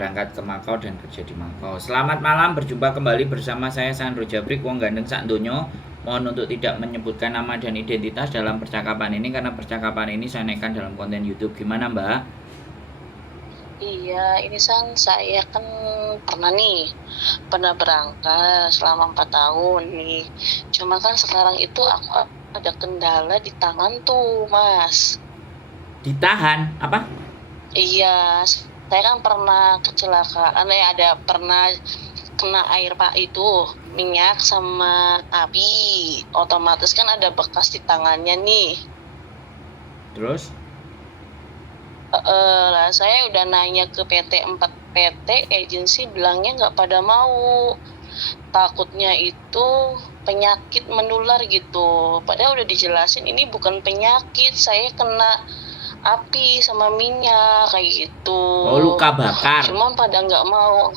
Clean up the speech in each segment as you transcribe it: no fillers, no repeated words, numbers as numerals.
berangkat ke Makau dan kerja di Makau. Selamat malam, berjumpa kembali bersama saya Sandro Jabrik, wong gandeng sak donya. Mohon untuk tidak menyebutkan nama dan identitas dalam percakapan ini karena percakapan ini saya naikkan dalam konten YouTube. Gimana Mbak? Iya, ini saya kan pernah berangkat selama 4 tahun nih. Cuma kan sekarang itu aku ada kendala di tangan tuh, Mas. Ditahan apa? Iya, saya kan pernah kecelakaan, pernah kena air pak itu minyak sama api, otomatis kan ada bekas di tangannya nih. Terus? Lah saya udah nanya ke PT 4 PT agensi bilangnya nggak pada mau, takutnya itu penyakit menular gitu, padahal udah dijelasin ini bukan penyakit, saya kena api sama minyak kayak gitu. Oh, luka bakar. Cuman pada nggak mau.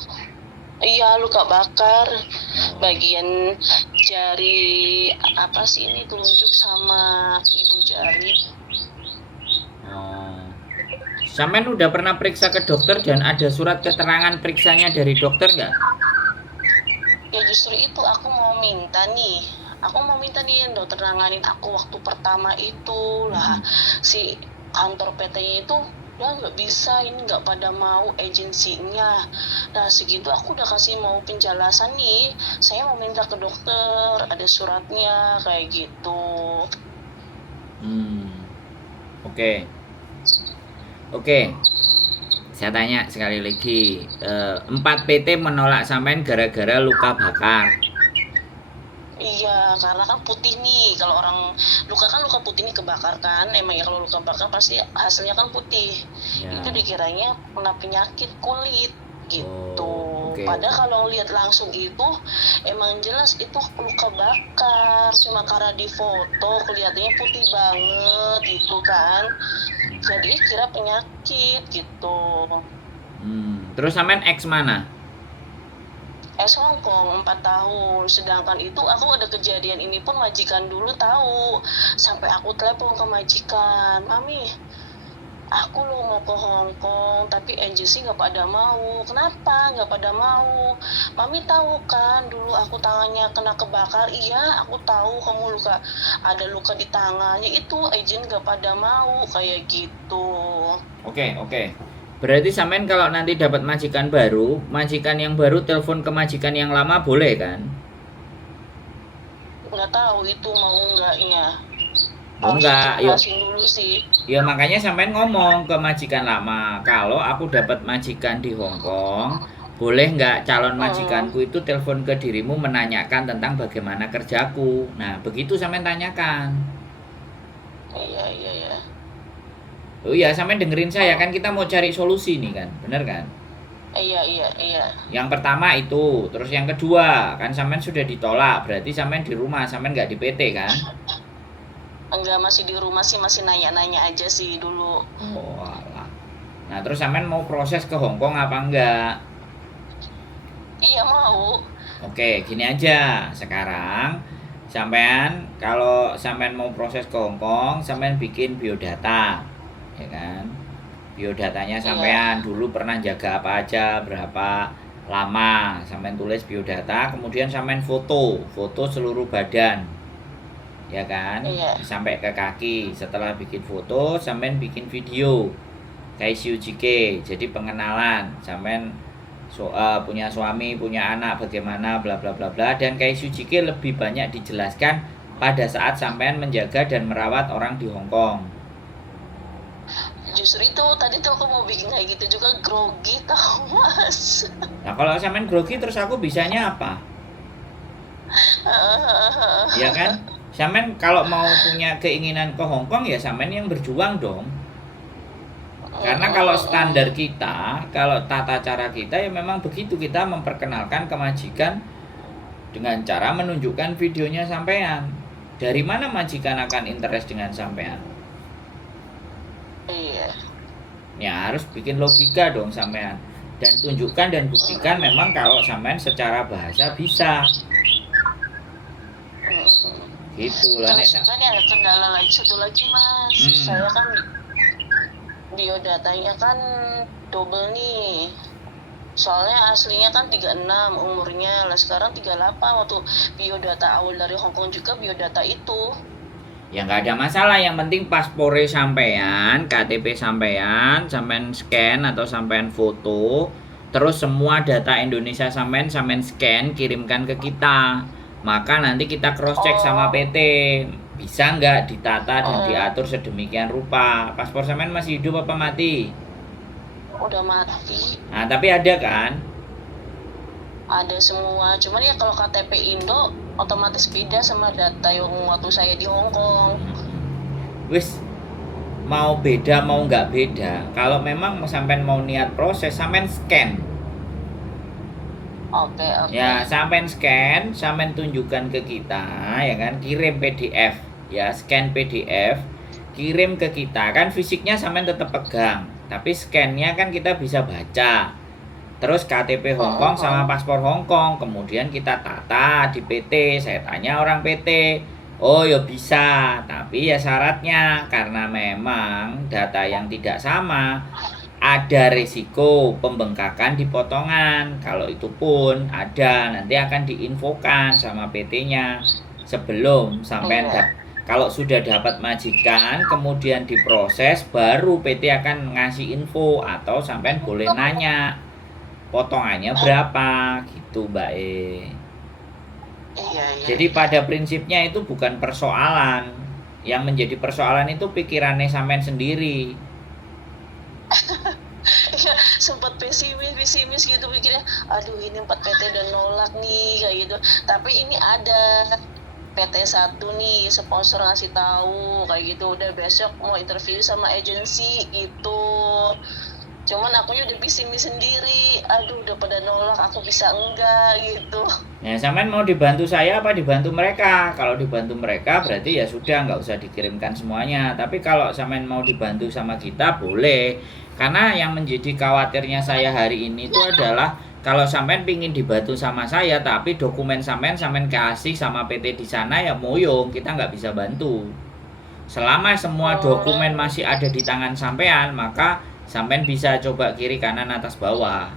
Iya, luka bakar. Bagian jari apa sih ini, telunjuk sama ibu jari. Sampean udah pernah periksa ke dokter dan ada surat keterangan periksanya dari dokter nggak? Ya justru itu aku mau minta nih dokter nanganin aku waktu pertama itu lah. Si kantor PT-nya itu ya nggak bisa, ini nggak pada mau agensinya. Nah segitu aku udah kasih mau penjelasan nih, saya mau minta ke dokter, ada suratnya kayak gitu. Oke. Saya tanya sekali lagi, 4 PT menolak sampean gara-gara luka bakar. Iya, karena kan putih nih, kalau orang luka putih nih, kebakar kan, emang ya kalau luka bakar pasti hasilnya kan putih ya. Itu dikiranya kena penyakit kulit gitu. Padahal kalau lihat langsung itu emang jelas itu luka bakar, cuma karena di foto kelihatannya putih banget gitu kan, jadi kira penyakit gitu. Terus sampean X mana? Hongkong 4 tahun. Sedangkan itu aku ada kejadian ini pun majikan dulu tahu. Sampai aku telepon ke majikan, "Mami, aku lo mau ke Hongkong tapi agensi nggak pada mau." "Kenapa nggak pada mau?" "Mami tahu kan dulu aku tangannya kena kebakar." "Iya, aku tahu kamu ada luka di tangannya, itu agen nggak pada mau," kayak gitu. Oke. Berarti sampean kalau nanti dapat majikan yang baru telepon ke majikan yang lama boleh kan? Nggak tahu itu mau enggaknya. Enggak, yuk. Dulu sih. Ya makanya sampean ngomong ke majikan lama, kalau aku dapat majikan di Hongkong, boleh nggak calon majikanku itu telepon ke dirimu menanyakan tentang bagaimana kerjaku. Nah, begitu sampean tanyakan. Iya. Oh iya, sampean dengerin saya kan, kita mau cari solusi nih kan, bener kan? Iya. Yang pertama itu, terus yang kedua kan sampean sudah ditolak, berarti sampean di rumah, sampean nggak di PT kan? Enggak, masih di rumah sih, masih nanya-nanya aja sih dulu. Oh alah. Nah terus sampean mau proses ke Hongkong apa enggak? Iya mau. Oke, gini aja, sekarang sampean kalau sampean mau proses ke Hongkong, sampean bikin biodata, ya kan? Biodatanya sampean dulu pernah jaga apa aja, berapa lama, sampean tulis biodata, kemudian sampean foto seluruh badan, ya kan? Sampai ke kaki. Setelah bikin foto, sampean bikin video KSUJK, jadi pengenalan sampean punya suami, punya anak, bagaimana bla bla bla bla, dan KSUJK lebih banyak dijelaskan pada saat sampean menjaga dan merawat orang di Hongkong. Justru itu tadi tuh aku mau bikin kayak gitu juga, grogi tau Mas. Nah kalau sampean grogi terus aku bisanya apa? Ya kan? Sampean kalau mau punya keinginan ke Hongkong ya sampean yang berjuang dong. Karena kalau standar kita, kalau tata cara kita ya memang begitu, kita memperkenalkan ke majikan dengan cara menunjukkan videonya sampean. Dari mana majikan akan interest dengan sampean? Iya. Ya harus bikin logika dong sampean, dan tunjukkan dan buktikan memang kalau sampean secara bahasa bisa. Gitu lah. Terus kan ada kendala satu lagi Mas. Saya kan biodatanya kan double nih. Soalnya aslinya kan 36 umurnya, lah sekarang 38 waktu biodata awal dari Hong Kong juga biodata itu. Ya nggak ada masalah, yang penting paspore sampean, KTP sampean, sampean scan atau sampean foto, terus semua data Indonesia sampean scan, kirimkan ke kita. Maka nanti kita cross check sama PT, bisa nggak ditata dan diatur sedemikian rupa. Paspor sampean masih hidup apa mati? Udah mati. Nah, tapi ada kan? Ada semua, cuman ya kalau KTP Indo otomatis beda sama data yang waktu saya di Hong Kong. Wis, mau beda mau nggak beda, kalau memang sampean mau niat proses, sampean scan. Oke. Ya, sampean scan, sampean tunjukkan ke kita, ya kan, kirim PDF, ya, scan PDF, kirim ke kita. Kan fisiknya sampean tetap pegang, tapi scan-nya kan kita bisa baca. Terus KTP Hong Kong sama paspor Hong Kong, kemudian kita tata di PT. Saya tanya orang PT, oh ya bisa, tapi ya syaratnya karena memang data yang tidak sama, ada risiko pembengkakan di potongan. Kalau itu pun ada, nanti akan diinfokan sama PT-nya sebelum sampai kalau sudah dapat majikan kemudian diproses, baru PT akan ngasih info atau sampai boleh nanya potongannya berapa gitu, Mbak E. Iya. Jadi pada prinsipnya itu bukan persoalan. Yang menjadi persoalan itu pikirannya sampean sendiri. Ya, sempat pesimis gitu pikirnya, aduh ini 4 PT udah nolak nih kayak gitu. Tapi ini ada PT 1 nih sponsor ngasih tahu kayak gitu, udah besok mau interview sama agensi gitu. Cuman aku udah pesimis sendiri, aduh udah pada nolak, aku bisa enggak gitu. Ya, sampean mau dibantu saya apa dibantu mereka? Kalau dibantu mereka berarti ya sudah, nggak usah dikirimkan semuanya. Tapi kalau sampean mau dibantu sama kita boleh. Karena yang menjadi khawatirnya saya hari ini itu adalah kalau sampean pingin dibantu sama saya, tapi dokumen sampean kasih sama PT di sana, ya moyong, kita nggak bisa bantu. Selama semua dokumen masih ada di tangan sampean, maka sampean bisa coba kiri kanan atas bawah.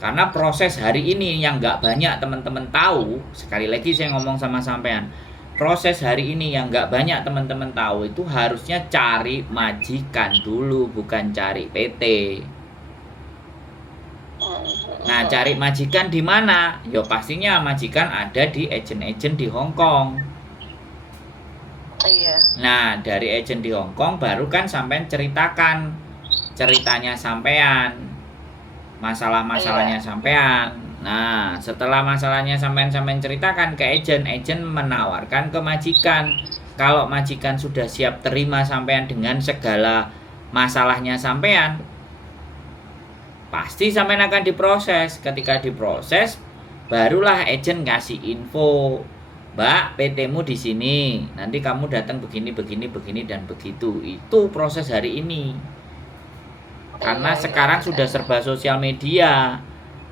Karena proses hari ini yang nggak banyak teman-teman tahu, sekali lagi saya ngomong sama sampean, proses hari ini yang nggak banyak teman-teman tahu itu harusnya cari majikan dulu, bukan cari PT. Nah, cari majikan di mana? Ya pastinya majikan ada di agen-agen di Hong Kong. Iya. Nah, dari agen di Hong Kong baru kan sampean ceritakan ceritanya sampean, masalah-masalahnya sampean. Nah, setelah masalahnya sampean ceritakan ke agen menawarkan ke majikan. Kalau majikan sudah siap terima sampean dengan segala masalahnya sampean, pasti sampean akan diproses. Ketika diproses, barulah agen ngasih info, Mbak, PT-mu di sini. Nanti kamu datang begini dan begitu. Itu proses hari ini. Karena sekarang sudah serba sosial media.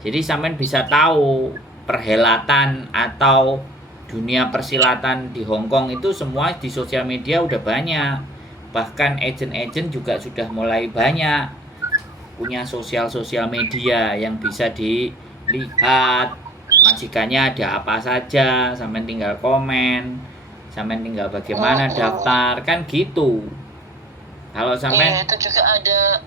Jadi sampean bisa tahu perhelatan atau dunia persilatan di Hong Kong itu semua di sosial media udah banyak. Bahkan agen-agen juga sudah mulai banyak punya sosial media yang bisa dilihat majikannya ada apa saja, sampean tinggal komen, sampean tinggal bagaimana daftar, kan gitu. Kalau sampean itu juga ada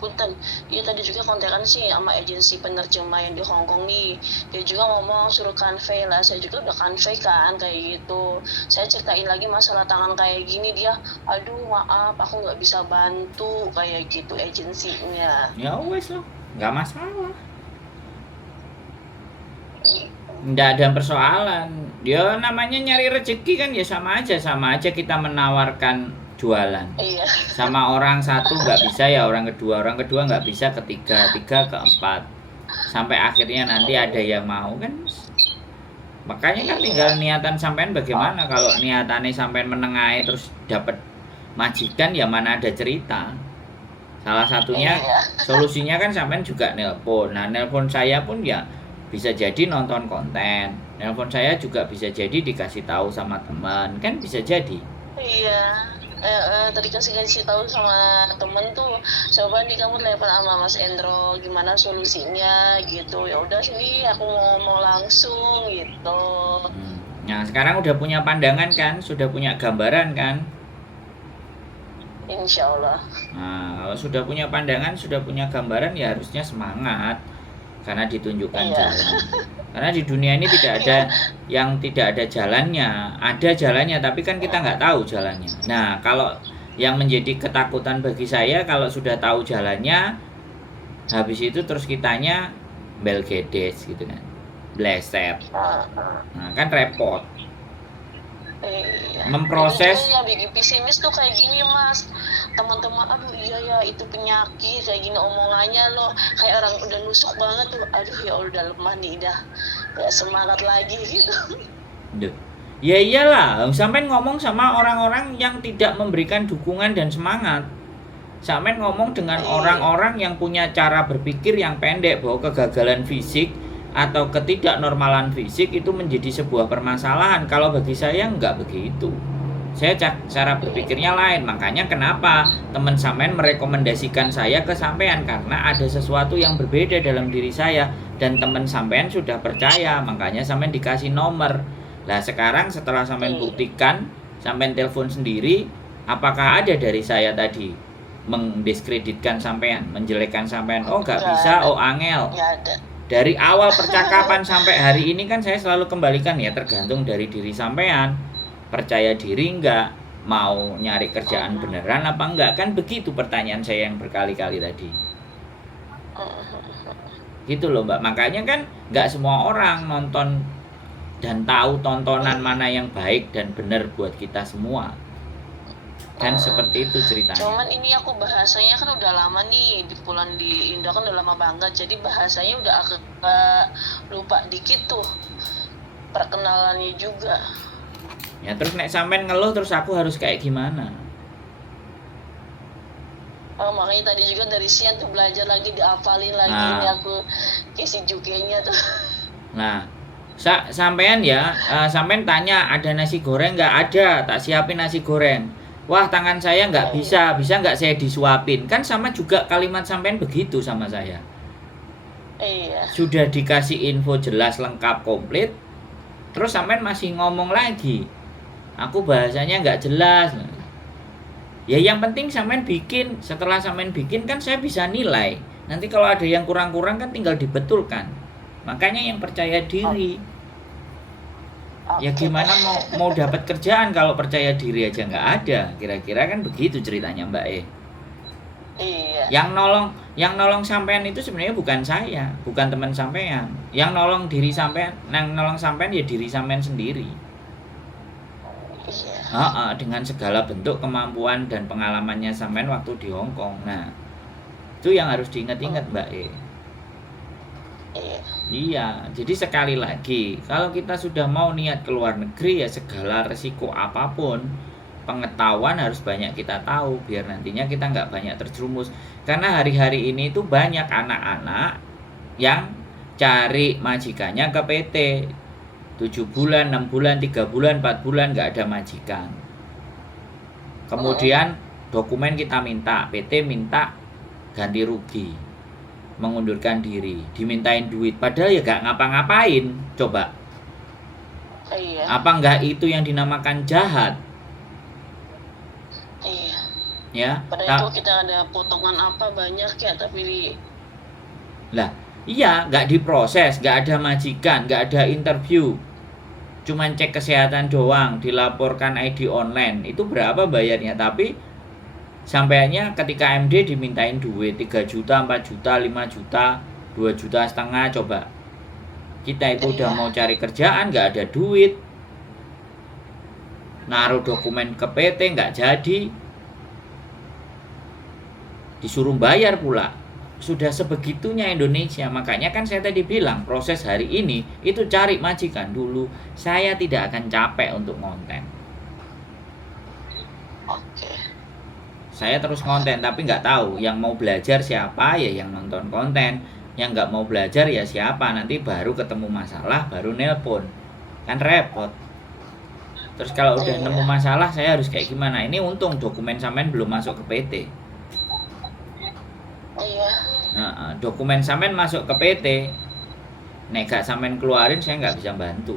punten. Iya tadi juga kontekan sih sama agensi penerjemah yang di Hong Kong nih. Dia juga ngomong suruh convey lah. Saya juga udah convey kan kayak gitu. Saya ceritain lagi masalah tangan kayak gini, dia, aduh maaf aku nggak bisa bantu kayak gitu agensinya. Ya wes loh, nggak masalah. Nggak ada persoalan. Dia namanya nyari rezeki kan, ya sama aja kita menawarkan jualan. Iya. Sama orang satu nggak bisa, ya orang kedua nggak bisa, ketiga keempat, sampai akhirnya nanti ada yang mau kan. Makanya kan tinggal niatan sampean bagaimana. Kalau niatannya sampean menengahi terus dapat majikan, ya mana ada cerita. Salah satunya solusinya kan sampean juga nelpon. Nah, nelpon saya pun ya bisa jadi nonton konten. Nelpon saya juga bisa jadi dikasih tahu sama teman, kan bisa jadi. Iya. tadi kasih tahu sama temen tuh, coba nih kamu telepon sama Mas Endro gimana solusinya gitu. Ya udah sini aku mau langsung gitu. Nah, sekarang udah punya pandangan kan, sudah punya gambaran kan? Insya Allah. Nah, kalau sudah punya pandangan, sudah punya gambaran, ya harusnya semangat karena ditunjukkan Iya. jalan. Karena di dunia ini tidak ada yang tidak ada jalannya, ada jalannya, tapi kan kita nggak tahu jalannya. Nah, kalau yang menjadi ketakutan bagi saya, kalau sudah tahu jalannya, habis itu terus kitanya belgedes gitu kan, bleset. Nah, kan repot. Iya. Memproses. Itu yang bikin pesimis tuh kayak gini Mas, teman-teman, aduh iya ya itu penyakit kayak gini omongannya loh, kayak orang udah nusuk banget tuh, aduh ya udah lemah nih, dah gak semangat lagi gitu. Duh. Ya iyalah, sampai ngomong sama orang-orang yang tidak memberikan dukungan dan semangat. Sampai ngomong dengan orang-orang yang punya cara berpikir yang pendek, bahwa kegagalan fisik atau ketidaknormalan fisik itu menjadi sebuah permasalahan. Kalau bagi saya nggak begitu. Saya cara berpikirnya lain. Makanya kenapa teman sampean merekomendasikan saya ke sampean, karena ada sesuatu yang berbeda dalam diri saya dan teman sampean sudah percaya, makanya sampean dikasih nomor. Nah, sekarang setelah sampean buktikan, sampean telepon sendiri, apakah ada dari saya tadi mendiskreditkan sampean, menjelekkan sampean? Oh, nggak bisa, oh angel. Nggak ada. Dari awal percakapan sampai hari ini kan saya selalu kembalikan, ya tergantung dari diri sampean. Percaya diri enggak, mau nyari kerjaan beneran apa enggak, kan begitu pertanyaan saya yang berkali-kali tadi. Gitu loh Mbak, makanya kan enggak semua orang nonton dan tahu tontonan mana yang baik dan benar buat kita semua. Kan seperti itu ceritanya. Cuman ini aku bahasanya kan udah lama nih di pulang di Indo, kan udah lama banget, jadi bahasanya udah agak lupa dikit tuh perkenalannya juga. Ya terus nek sampean ngeluh terus aku harus kayak gimana? Oh, makanya tadi juga dari siang tuh belajar lagi, diapalin lagi. Ini aku kasih jukenya tuh. Nah, sampean ya, sampean tanya ada nasi goreng nggak? Ada, tak siapin nasi goreng. Wah, tangan saya nggak bisa nggak saya disuapin? Kan sama juga kalimat sampean begitu sama saya. Iya. Sudah dikasih info jelas, lengkap, komplit, terus sampean masih ngomong lagi, aku bahasanya nggak jelas. Ya yang penting sampean bikin, setelah sampean bikin kan saya bisa nilai. Nanti kalau ada yang kurang-kurang kan tinggal dibetulkan. Makanya yang percaya diri. Ya gimana mau dapat kerjaan kalau percaya diri aja nggak ada, kira-kira kan begitu ceritanya Mbak E. Iya. Yang nolong sampean itu sebenarnya bukan saya, bukan teman sampean. Yang nolong diri sampean, nolong sampean ya diri sampean sendiri. Iya. Dengan segala bentuk kemampuan dan pengalamannya sampean waktu di Hong Kong. Nah, itu yang harus diingat-ingat Mbak E. Iya, jadi sekali lagi, kalau kita sudah mau niat ke luar negeri, ya segala resiko apapun, pengetahuan harus banyak kita tahu, biar nantinya kita nggak banyak terjerumus. Karena hari-hari ini tuh banyak anak-anak yang cari majikannya ke PT, 7 bulan, 6 bulan, 3 bulan, 4 bulan nggak ada majikan. Kemudian dokumen kita minta, PT minta ganti rugi, mengundurkan diri, dimintain duit, padahal ya gak ngapa-ngapain. Coba, Iya. apa enggak itu yang dinamakan jahat? Iya. Ya, Padahal itu kita ada potongan apa banyak ya, tapi lah iya, gak diproses, gak ada majikan, gak ada interview, cuman cek kesehatan doang, dilaporkan ID online, itu berapa bayarnya? Tapi sampainya ketika MD dimintain duit 3 juta, 4 juta, 5 juta, 2 juta setengah. Coba kita itu udah mau cari kerjaan gak ada duit, naruh dokumen ke PT gak jadi, disuruh bayar pula. Sudah sebegitunya Indonesia. Makanya kan saya tadi bilang proses hari ini itu cari majikan dulu. Saya tidak akan capek untuk konten. Oke. Saya terus konten, tapi nggak tahu yang mau belajar siapa, ya yang nonton konten. Yang nggak mau belajar ya siapa, nanti baru ketemu masalah baru nelpon, kan repot. Terus kalau udah Iya. nemu masalah saya harus kayak gimana? Ini untung dokumen sampean belum masuk ke PT. Iya. Nah, dokumen sampean masuk ke PT, nek gak sampean keluarin saya nggak bisa bantu.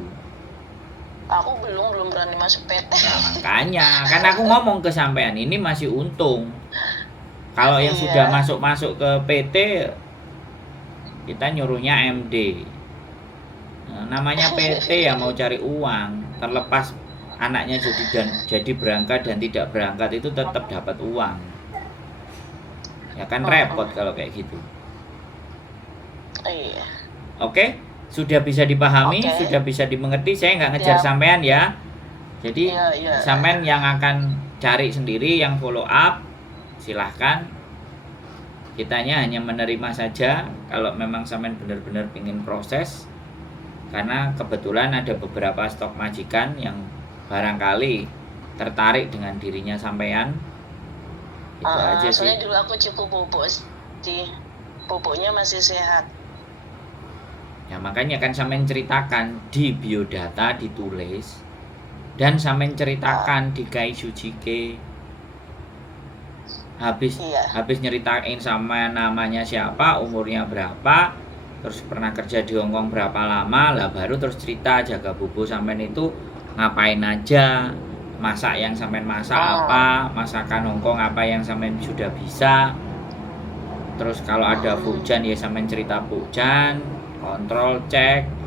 Aku belum berani masuk PT. Nah makanya kan aku ngomong ke sampean ini masih untung. Kalau yang Iya. sudah masuk ke PT kita nyuruhnya MD. Nah, namanya PT ya mau cari uang, terlepas anaknya jadi berangkat dan tidak berangkat itu tetap dapat uang. Ya kan repot kalau kayak gitu. Iya. Oke, sudah bisa dipahami, Oke. sudah bisa dimengerti. Saya nggak ngejar Siap. sampean ya. Jadi Iya. sampean yang akan cari sendiri, yang follow up, silahkan. Kitanya hanya menerima saja kalau memang sampean benar-benar ingin proses. Karena kebetulan ada beberapa stok majikan yang barangkali tertarik dengan dirinya sampean. Itu aja sih. Soalnya dulu aku cukup bobo sih. Bobonya masih sehat. Ya makanya kan sampean ceritakan di biodata ditulis dan sampean ceritakan di Kaisujike. Habis nyeritain sama namanya siapa, umurnya berapa, terus pernah kerja di Hongkong berapa lama, lah baru terus cerita jaga bobo sampean itu ngapain aja, masak yang sampean masak apa, masakan Hongkong apa yang sampean sudah bisa. Terus kalau ada hujan ya sampean cerita hujan, kontrol cek.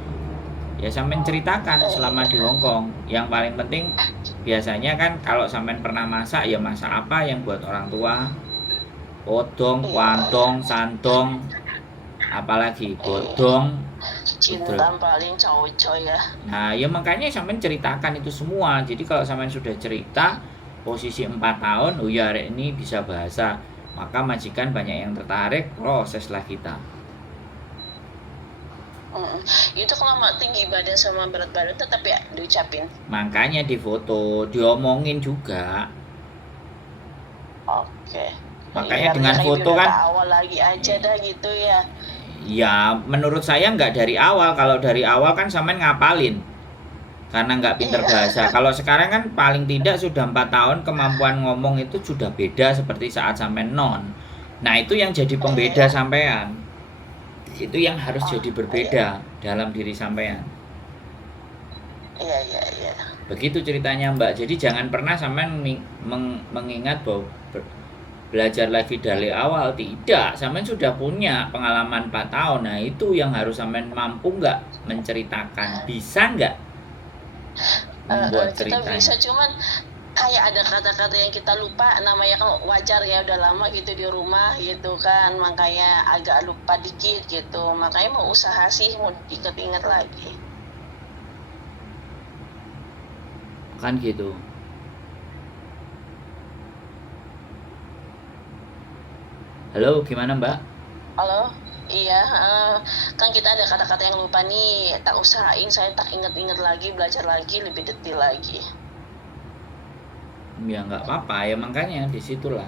Ya sampean ceritakan selama di Hongkong. Yang paling penting biasanya kan kalau sampean pernah masak ya masak apa yang buat orang tua. Odong, wantong, santong, apalagi bodong. Cinta paling coy ya. Nah ya makanya sampean ceritakan itu semua. Jadi kalau sampean sudah cerita posisi 4 tahun, oh ya hari ini bisa bahasa, maka majikan banyak yang tertarik, proseslah kita. Itu kalau tinggi badan sama berat badan tetap ya diucapin. Makanya difoto, diomongin juga. Oke. Makanya dengan foto kan awal lagi aja dah gitu ya. Ya menurut saya nggak dari awal. Kalau dari awal kan sampean ngapalin karena nggak pinter bahasa. Kalau sekarang kan paling tidak sudah 4 tahun kemampuan ngomong itu sudah beda seperti saat sampean non. Nah itu yang jadi pembeda sampean. Itu yang harus jadi berbeda dalam diri sampean. Iya. Begitu ceritanya Mbak. Jadi jangan pernah sampean mengingat bahwa belajar lagi dari awal. Tidak, sampean sudah punya pengalaman 4 tahun. Nah itu yang harus sampean mampu nggak menceritakan. Bisa nggak membuat ceritanya? Kita bisa, cuman kayak ada kata-kata yang kita lupa, namanya kan wajar ya, udah lama gitu di rumah gitu kan, makanya agak lupa dikit gitu, makanya mau usaha sih mau diinget-inget lagi kan gitu. Halo, gimana Mbak? Halo, iya, kan kita ada kata-kata yang lupa nih, tak usahain saya tak inget-inget lagi, belajar lagi lebih detail lagi. Ya nggak apa-apa, ya makanya disitulah.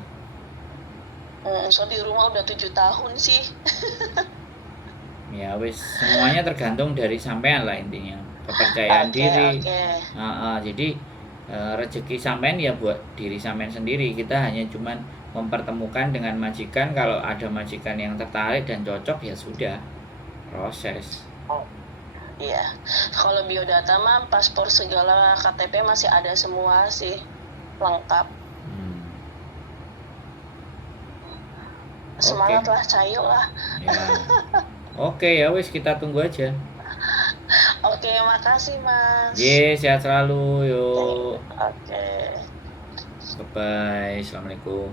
So di rumah udah 7 tahun sih. Ya wis, semuanya tergantung dari sampean lah intinya, kepercayaan diri. Jadi rezeki sampean ya buat diri sampean sendiri. Kita hanya cuman mempertemukan dengan majikan. Kalau ada majikan yang tertarik dan cocok ya sudah proses. Iya, kalau biodata mah paspor segala KTP masih ada semua sih, lengkap. Semangat lah, cayo lah. Ya. Oke ya wis, kita tunggu aja. Oke, makasih Mas. Sehat selalu, yuk. Oke. Bye-bye, assalamualaikum.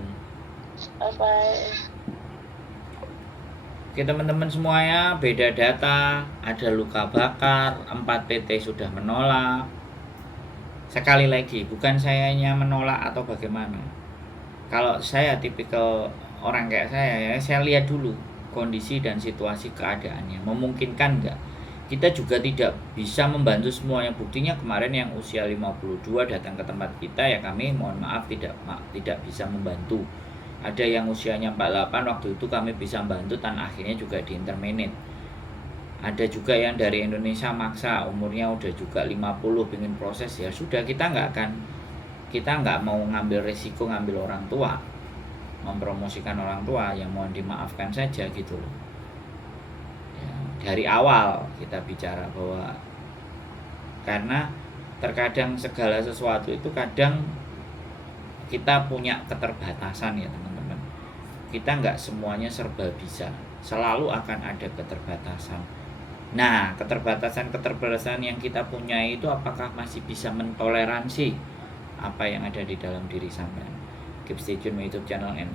Bye-bye. Oke teman-teman semuanya, beda data, ada luka bakar, 4 PT sudah menolak. Sekali lagi, bukan sayanya menolak atau bagaimana. Kalau saya tipikal orang kayak saya lihat dulu kondisi dan situasi keadaannya, memungkinkan enggak. Kita juga tidak bisa membantu semuanya. Buktinya kemarin yang usia 52 datang ke tempat kita, ya kami mohon maaf tidak bisa membantu. Ada yang usianya 48, waktu itu kami bisa membantu dan akhirnya juga di interminate. Ada juga yang dari Indonesia maksa, umurnya udah juga 50 pengen proses, ya sudah, kita nggak mau ngambil resiko ngambil orang tua, mempromosikan orang tua, yang mohon dimaafkan saja gitu loh. Ya, dari awal kita bicara bahwa karena terkadang segala sesuatu itu kadang kita punya keterbatasan ya teman-teman. Kita nggak semuanya serba bisa, selalu akan ada keterbatasan. Nah, keterbatasan yang kita punya itu apakah masih bisa mentoleransi apa yang ada di dalam diri sampean? Keep stay tune YouTube channel and